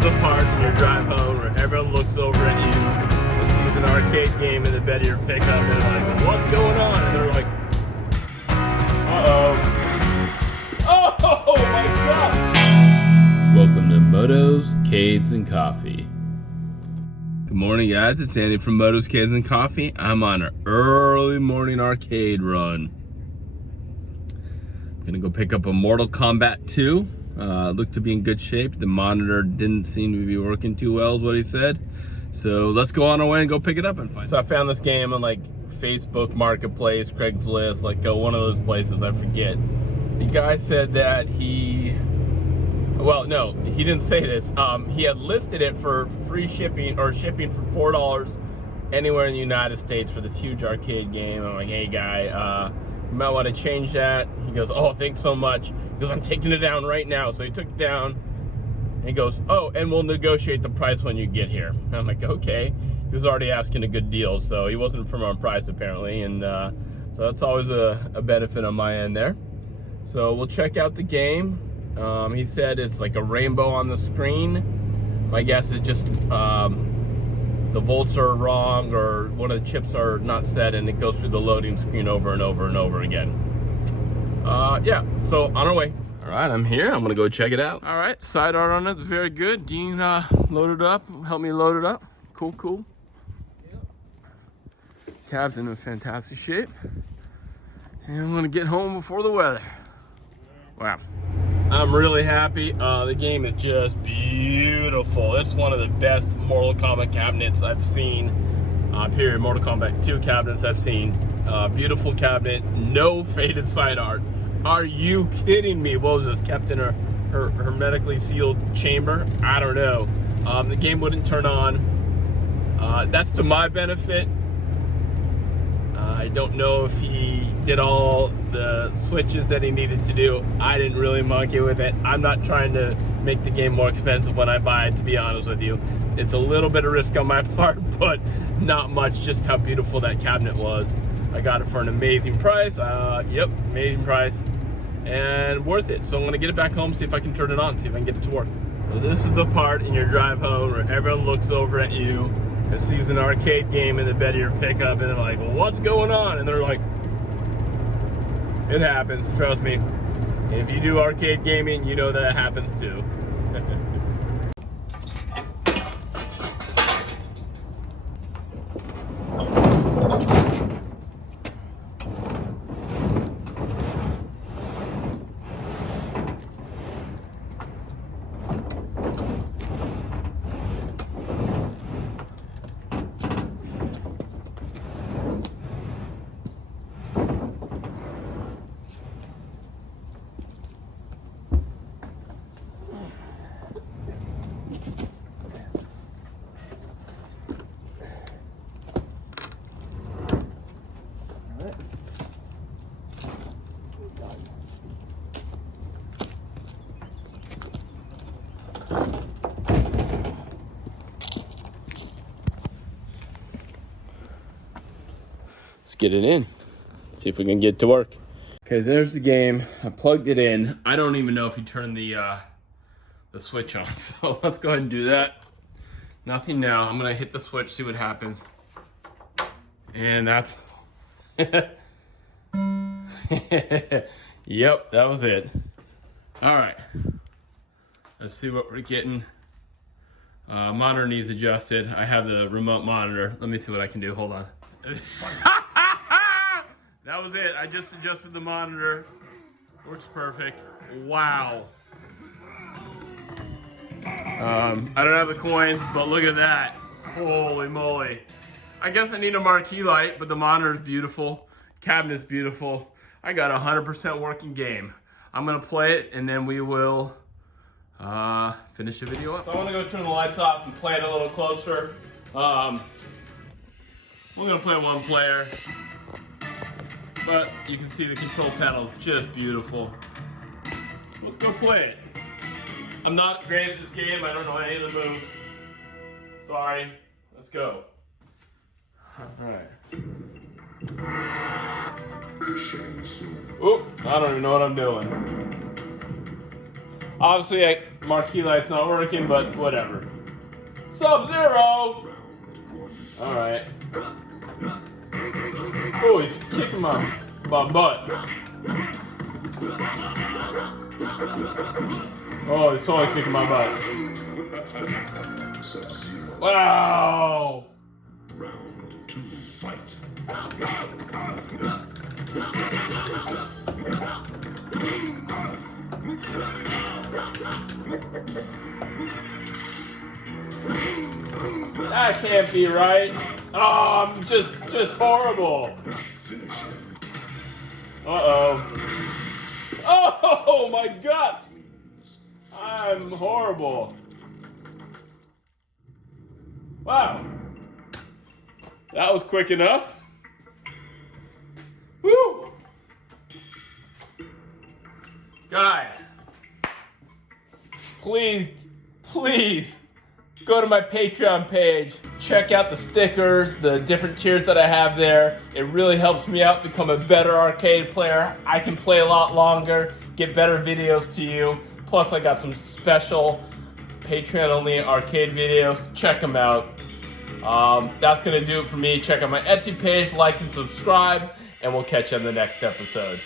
is the part when you drive home where everyone looks over at you and sees an arcade game in the bed of your pickup and they're like, what's going on? And they're like, uh-oh. Oh my God! Welcome to Motos, Cades, and Coffee. Good morning, guys. It's Andy from Motos, Cades, and Coffee. I'm on an early morning arcade run. I'm gonna go pick up a Mortal Kombat 2. Looked to be in good shape. The monitor didn't seem to be working too well, is what he said. So let's go on our way and go pick it up and find it. So I found this game on like Facebook Marketplace, Craigslist, like one of those places, I forget. The guy said that well, no, he didn't say this. He had listed it for free shipping or shipping for $4 anywhere in the United States for this huge arcade game. I'm like, hey guy, you might want to change that. He goes, oh, thanks so much. He goes, I'm taking it down right now. So he took it down. And he goes, oh, and we'll negotiate the price when you get here. And I'm like, okay. He was already asking a good deal, so he wasn't firm on price apparently. And so that's always a benefit on my end there. So we'll check out the game. He said it's like a rainbow on the screen. My guess is just the volts are wrong or one of the chips are not set and it goes through the loading screen over and over and over again. Yeah, so on our way. All right, I'm here. I'm gonna go check it out. All right, side art on it is very good. Dean loaded up, helped me load it up. Cool, cool. Yep. Cab's in a fantastic shape. And I'm gonna get home before the weather. Wow. I'm really happy. The game is just beautiful. It's one of the best Mortal Kombat cabinets I've seen. Period. Mortal Kombat 2 cabinets I've seen. Beautiful cabinet. No faded side art. Are you kidding me? What was this? Kept in a hermetically sealed chamber? I don't know. The game wouldn't turn on. That's to my benefit. I don't know if he did all the switches that he needed to do. I didn't really monkey with it. I'm not trying to make the game more expensive when I buy it, to be honest with you. It's a little bit of risk on my part, but not much, just how beautiful that cabinet was. I got it for an amazing price. Yep, amazing price. And worth it. So I'm gonna get it back home, see if I can turn it on, see if I can get it to work. So this is the part in your drive home where everyone looks over at you and sees an arcade game in the bed of your pickup and they're like, well, what's going on? And they're like, it happens, trust me. If you do arcade gaming, you know that it happens too. Let's get it in. See if we can get it to work. Okay, there's the game. I plugged it in. I don't even know if he turned the switch on. So let's go ahead and do that. Nothing now. I'm gonna hit the switch, see what happens. And that's yep, that was it. All right. Let's see what we're getting. Monitor needs adjusted. I have the remote monitor. Let me see what I can do. Hold on. That was it. I just adjusted the monitor. Works perfect. Wow. I don't have the coins, but look at that. Holy moly. I guess I need a marquee light, but the monitor is beautiful. Cabinet's beautiful. I got a 100% working game. I'm gonna play it and then we will finish the video up. So I'm gonna go turn the lights off and play it a little closer. We're gonna play one player, but you can see the control panel is just beautiful. Let's go play it. I'm not great at this game. I don't know any of the moves. Sorry. Let's go. All right. Oop, I don't even know what I'm doing. Obviously, marquee light's not working, but whatever. Sub-Zero! Alright. Oh, he's kicking my butt. Oh, he's totally kicking my butt. Wow! That can't be right. Oh, I'm just horrible. Uh-oh. Oh, my guts! I'm horrible. Wow. That was quick enough. Woo! Guys, please go to my Patreon page. Check out the stickers, the different tiers that I have there. It really helps me out become a better arcade player. I can play a lot longer, get better videos to you. Plus, I got some special Patreon-only arcade videos. Check them out. That's going to do it for me. Check out my Etsy page, like and subscribe, and we'll catch you on the next episode.